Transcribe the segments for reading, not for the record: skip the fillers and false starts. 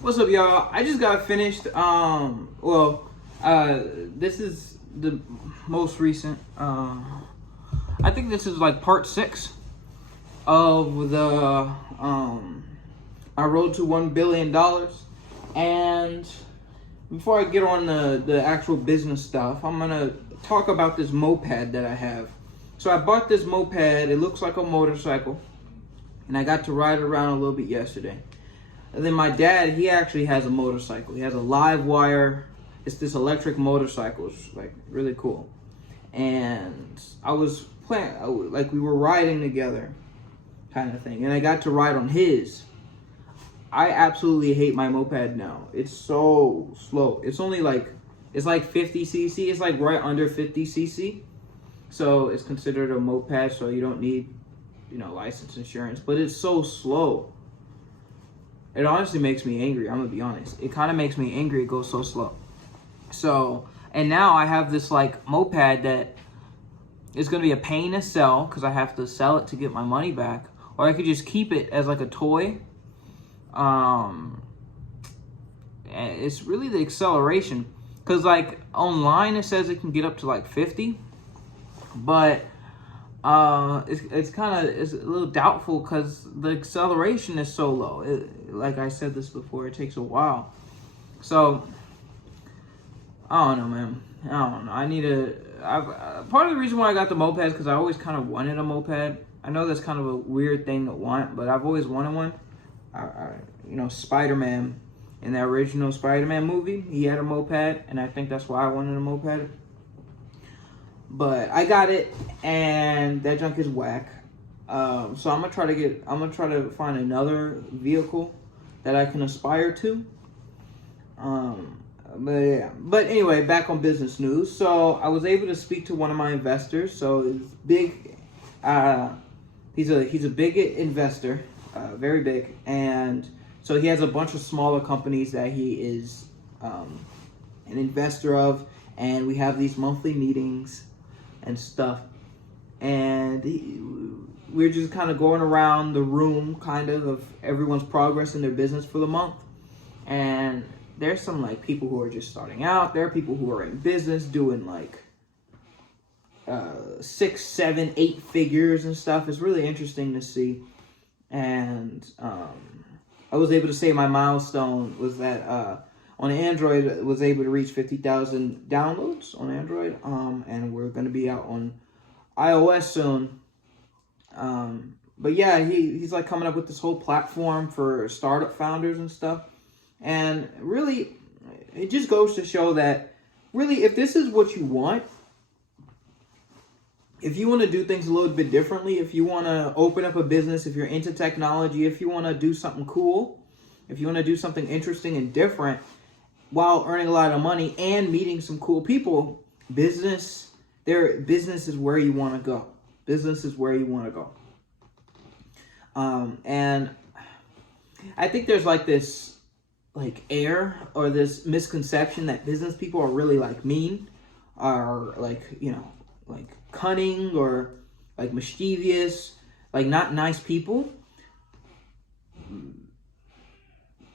What's up, y'all? I just got finished. This is the most recent. I think this is like part 6 of the my road to $1 billion. And before I get on the actual business stuff, I'm gonna talk about this moped that I have. So I bought this moped. It looks like a motorcycle, and I got to ride it around a little bit yesterday. And then my dad, he actually has a motorcycle. He has a live wire. It's this electric motorcycle. It's like really cool. And I was playing, like we were riding together kind of thing. And I got to ride on his. I absolutely hate my moped now. It's so slow. It's only like, it's like 50 cc. It's like right under 50 cc. So it's considered a moped, so you don't need, license insurance. But it's so slow. It honestly makes me angry. I'm gonna be honest. It kind of makes me angry. It goes so slow. So, and now I have this like moped that is gonna be a pain to sell because I have to sell it to get my money back, or I could just keep it as like a toy. And it's really the acceleration, because like online it says it can get up to like 50, but it's a little doubtful because the acceleration is so low. Like I said this before, it takes a while. So I don't know, man. I don't know. Part of the reason why I got the moped is because I always kind of wanted a moped. I know that's kind of a weird thing to want, but I've always wanted one. Spider-Man, in the original Spider-Man movie, he had a moped, and I think that's why I wanted a moped. But I got it, and that junk is whack. So I'm gonna try to find another vehicle that I can aspire to. But anyway, back on business news. So I was able to speak to one of my investors. So it's big. He's a big investor, very big, and so he has a bunch of smaller companies that he is an investor of, and we have these monthly meetings and stuff, and we're just kind of going around the room kind of everyone's progress in their business for the month. And there's some like people who are just starting out. There are people who are in business doing like 6, 7, 8 figures and stuff. It's really interesting to see. And I was able to say my milestone was that on Android, I was able to reach 50,000 downloads on Android, and we're going to be out on iOS soon. But yeah, he's like coming up with this whole platform for startup founders and stuff. And really, it just goes to show that really, if this is what you want, if you want to do things a little bit differently, if you want to open up a business, if you're into technology, if you want to do something cool, if you want to do something interesting and different while earning a lot of money and meeting some cool people, business is where you want to go. Business is where you want to go. And I think there's like this like air or this misconception that business people are really like mean, are like, like cunning or like mischievous, like not nice people.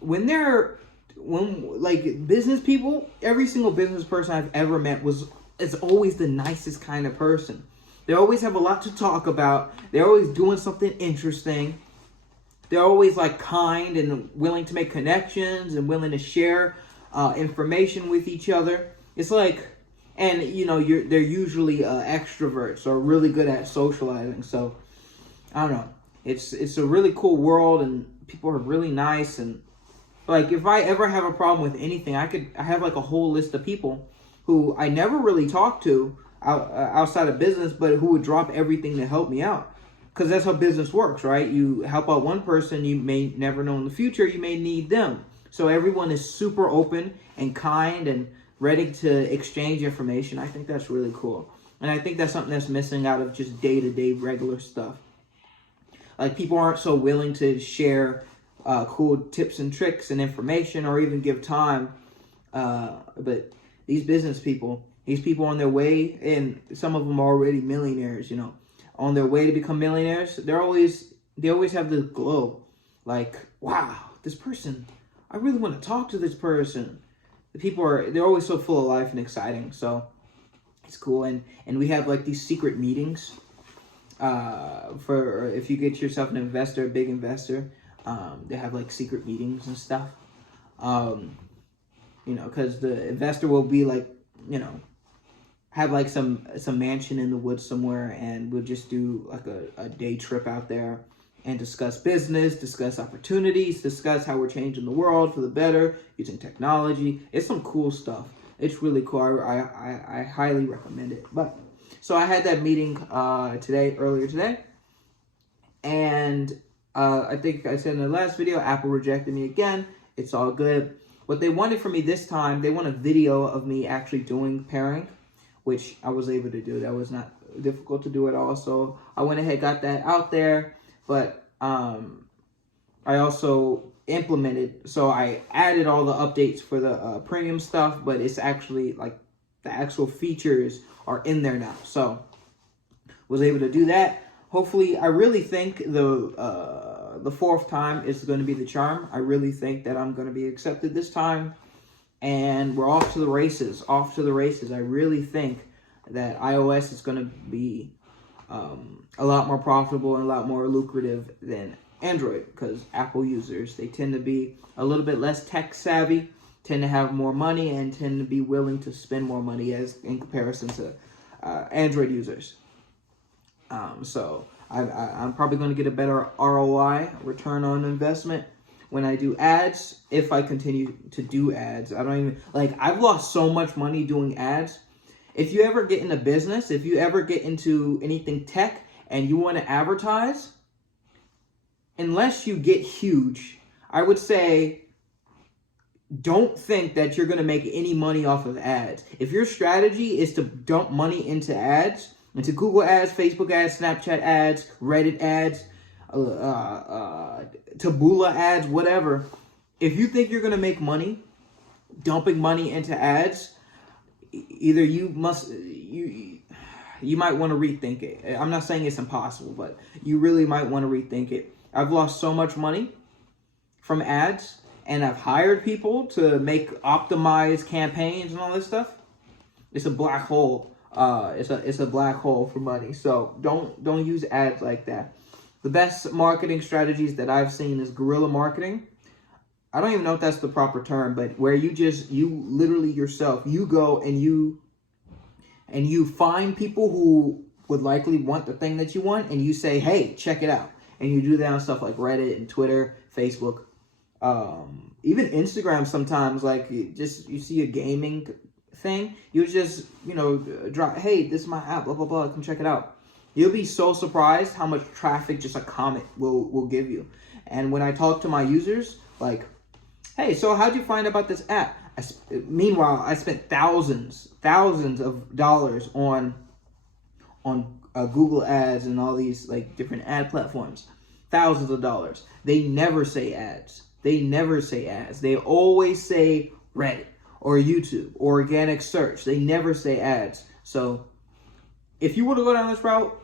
When like business people, every single business person I've ever met is always the nicest kind of person. They always have a lot to talk about. They're always doing something interesting. They're always like kind and willing to make connections and willing to share information with each other. It's like, and they're usually extroverts or really good at socializing. So I don't know. It's a really cool world, and people are really nice. And like if I ever have a problem with anything, I have like a whole list of people who I never really talk to outside of business, but who would drop everything to help me out. Because that's how business works, right? You help out one person, you may never know in the future, you may need them. So everyone is super open and kind and ready to exchange information. I think that's really cool. And I think that's something that's missing out of just day-to-day regular stuff. Like people aren't so willing to share cool tips and tricks and information, or even give time. But these business people, these people on their way, and some of them are already millionaires, on their way to become millionaires, they always have this glow. Like, wow, this person I really want to talk to this person. They're always so full of life and exciting. So it's cool. And we have like these secret meetings for if you get yourself an investor, a big investor. They have like secret meetings and stuff. Because the investor will be like, have like some mansion in the woods somewhere, and we'll just do like a day trip out there and discuss business, discuss opportunities, discuss how we're changing the world for the better using technology. It's some cool stuff. It's really cool. I highly recommend it. But so I had that meeting earlier today, and I think I said in the last video, Apple rejected me again. It's all good. What they wanted from me this time, they want a video of me actually doing pairing, which I was able to do. That was not difficult to do at all. So I went ahead, got that out there. But I also implemented, so I added all the updates for the premium stuff, but it's actually like the actual features are in there now. So was able to do that. Hopefully, I really think the fourth time is going to be the charm. I really think that I'm going to be accepted this time, and we're off to the races. Off to the races. I really think that iOS is going to be a lot more profitable and a lot more lucrative than Android, because Apple users, they tend to be a little bit less tech savvy, tend to have more money, and tend to be willing to spend more money as in comparison to Android users. So I'm probably going to get a better ROI, return on investment, when I do ads, if I continue to do ads. I've lost so much money doing ads. If you ever get into business, if you ever get into anything tech and you want to advertise, unless you get huge, I would say don't think that you're going to make any money off of ads. If your strategy is to dump money into ads, into Google ads, Facebook ads, Snapchat ads, Reddit ads, Taboola ads, whatever, if you think you're going to make money dumping money into ads, either you might want to rethink it. I'm not saying it's impossible, but you really might want to rethink it. I've lost so much money from ads, and I've hired people to make optimized campaigns and all this stuff. It's a black hole. It's a black hole for money. So don't use ads like that. The best marketing strategies that I've seen is guerrilla marketing. I don't even know if that's the proper term, but where you literally yourself, you go and you find people who would likely want the thing that you want, and you say, hey, check it out. And you do that on stuff like Reddit and Twitter, Facebook, even Instagram sometimes. Like you see a gaming thing, you just, drop, hey, this is my app, blah, blah, blah, come check it out. You'll be so surprised how much traffic just a comment will give you. And when I talk to my users, like, hey, so how'd you find about this app? Meanwhile, I spent thousands of dollars on Google ads and all these like different ad platforms. Thousands of dollars. They never say ads. They always say Reddit or YouTube or organic search. They never say ads. So if you want to go down this route,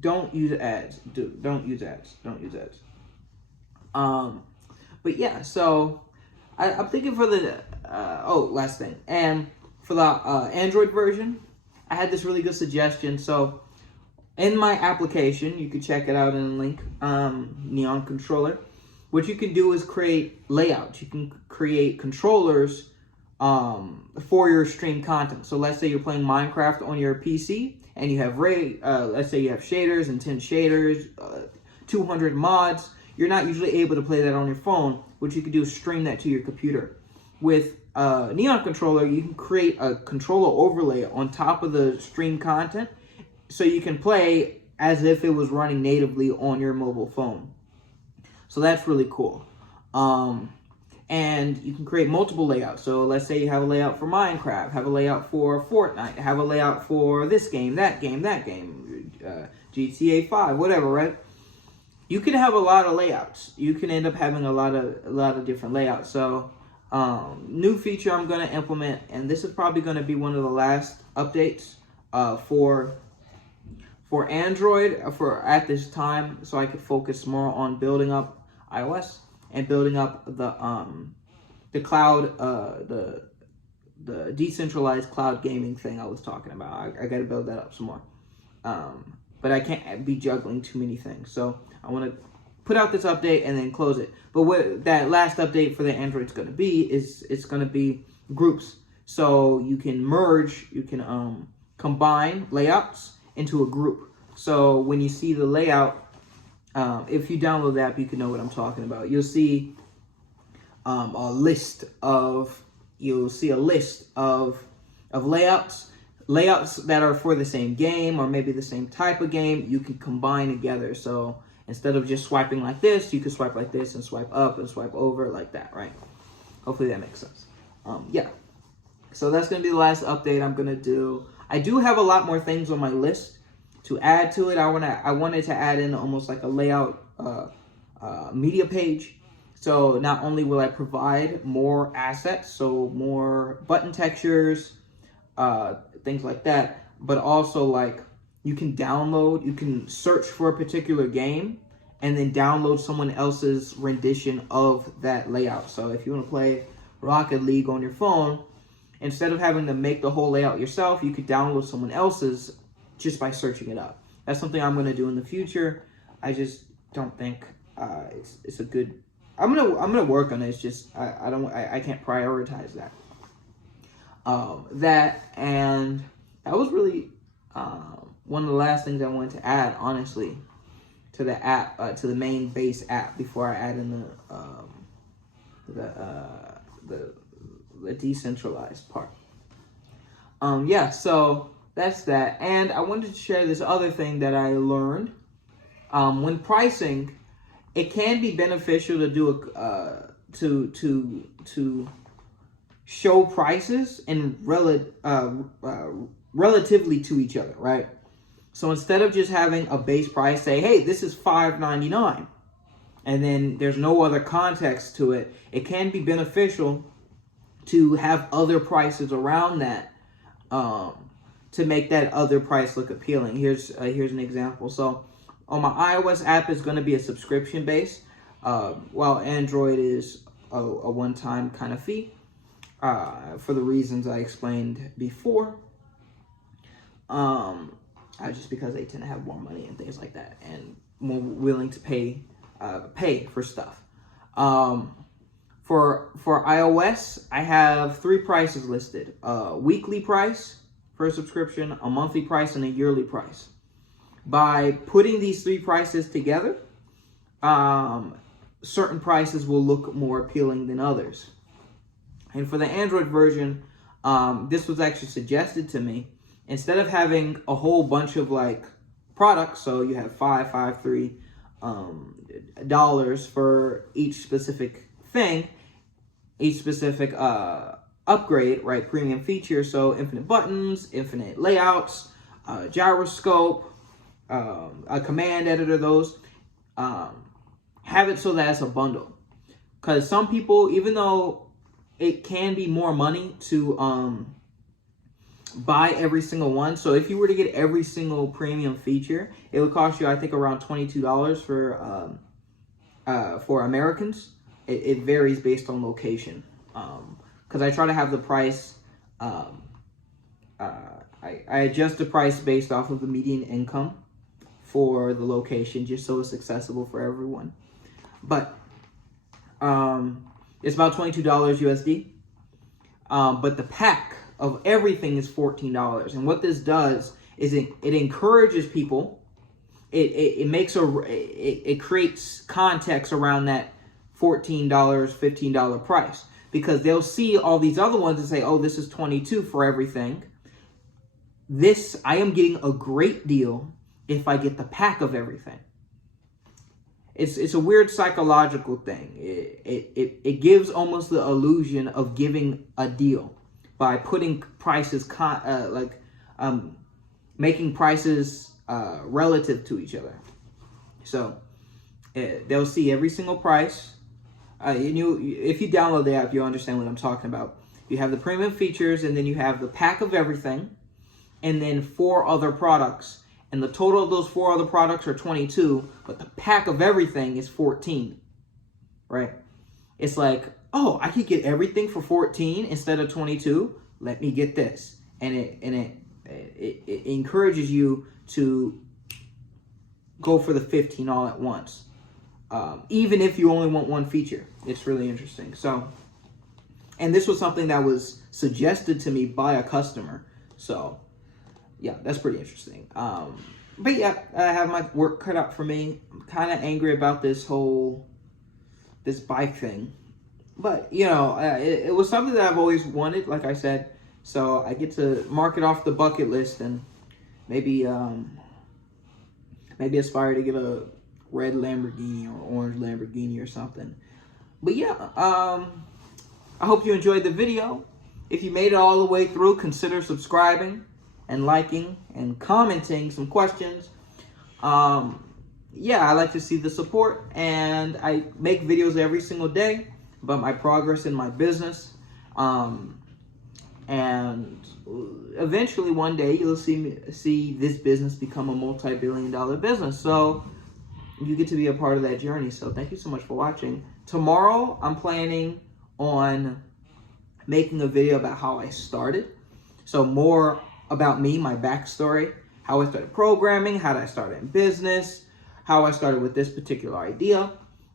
don't use ads. Don't use ads. But yeah, so I'm thinking for the last thing, and for the Android version, I had this really good suggestion. So in my application, you can check it out in the link, Neon Controller. What you can do is create layouts. You can create controllers for your stream content. So let's say you're playing Minecraft on your PC, and you have let's say you have shaders and 10 shaders, 200 mods. You're not usually able to play that on your phone. What you can do is stream that to your computer. With Neon Controller, you can create a controller overlay on top of the stream content, so you can play as if it was running natively on your mobile phone. So that's really cool. And you can create multiple layouts. So let's say you have a layout for Minecraft, have a layout for Fortnite, have a layout for this game, that game, GTA 5, whatever, right? You can have a lot of layouts. You can end up having a lot of different layouts. So new feature I'm going to implement, and this is probably going to be one of the last updates for Android at this time, so I could focus more on building up iOS. and building up the cloud, the decentralized cloud gaming thing I was talking about. I got to build that up some more. But I can't be juggling too many things. So I want to put out this update and then close it. But what that last update for the Android's going to be is it's going to be groups. So you can merge, you can combine layouts into a group. So when you see the layout, if you download the app, you can know what I'm talking about. You'll see a list of layouts that are for the same game or maybe the same type of game. You can combine together. So instead of just swiping like this, you can swipe like this and swipe up and swipe over like that, right? Hopefully that makes sense. Yeah. So that's going to be the last update I'm going to do. I do have a lot more things on my list to add to it. I wanted to add in almost like a layout media page. So not only will I provide more assets, so more button textures, things like that, but also like you can search for a particular game and then download someone else's rendition of that layout. So if you want to play Rocket League on your phone, instead of having to make the whole layout yourself, you could download someone else's just by searching it up. That's something I'm going to do in the future. I just don't think it's a good. I'm gonna work on it. It's just I can't prioritize that. That was really one of the last things I wanted to add, honestly, to the app, to the main base app before I add in the decentralized part. Yeah, so that's that. And I wanted to share this other thing that I learned. When pricing, it can be beneficial to do to show prices in relatively to each other, right? So instead of just having a base price, say, hey, this is $5.99, and then there's no other context to it, it can be beneficial to have other prices around that to make that other price look appealing. Here's an example. So on my iOS app, it's going to be a subscription base, while Android is a one-time kind of fee for the reasons I explained before. Just because they tend to have more money and things like that, and more willing to pay for stuff. For iOS, I have 3 prices listed: a weekly price for a subscription, a monthly price, and a yearly price. By putting these 3 prices together, certain prices will look more appealing than others. And for the Android version, this was actually suggested to me. Instead of having a whole bunch of like products, so you have $3 dollars for each specific thing, each specific upgrade, right? Premium feature, so infinite buttons, infinite layouts, gyroscope, a command editor, those. Have it so that it's a bundle. Because some people, even though it can be more money to buy every single one. So if you were to get every single premium feature, it would cost you, I think, around $22 for Americans. It varies based on location. Because I try to have the price, I adjust the price based off of the median income for the location, just so it's accessible for everyone. But it's about $22 USD. But the pack of everything is $14. And what this does is it encourages people. It creates context around that $14, $15 price, because they'll see all these other ones and say, oh, this is $22 for everything. I am getting a great deal if I get the pack of everything. It's a weird psychological thing. It gives almost the illusion of giving a deal by putting prices, making prices relative to each other. So they'll see every single price. If you download the app, you'll understand what I'm talking about. You have the premium features, and then you have the pack of everything, and then 4 other products. And the total of those 4 other products are $22, but the pack of everything is $14. right? It's like, oh, I could get everything for 14 instead of 22. Let me get this. And it encourages you to go for the 15 all at once. Even if you only want one feature. It's really interesting. So, and this was something that was suggested to me by a customer. So, yeah, that's pretty interesting. But yeah, I have my work cut out for me. I'm kind of angry about this bike thing. But, you know, it was something that I've always wanted, like I said. So I get to mark it off the bucket list and maybe aspire to get a red Lamborghini or orange Lamborghini or something. But yeah, I hope you enjoyed the video. If you made it all the way through, consider subscribing and liking and commenting some questions. Yeah, I like to see the support, and I make videos every single day about my progress in my business. And eventually one day you'll see this business become a multi-billion-dollar business. So you get to be a part of that journey. So thank you so much for watching. Tomorrow I'm planning on making a video about how I started. So more about me, my backstory, how I started programming, how I started in business, how I started with this particular idea.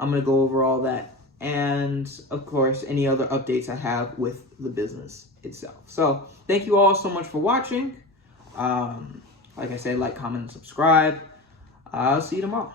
I'm going to go over all that. And of course, any other updates I have with the business itself. So thank you all so much for watching. Like I said, like, comment, and subscribe. I'll see you tomorrow.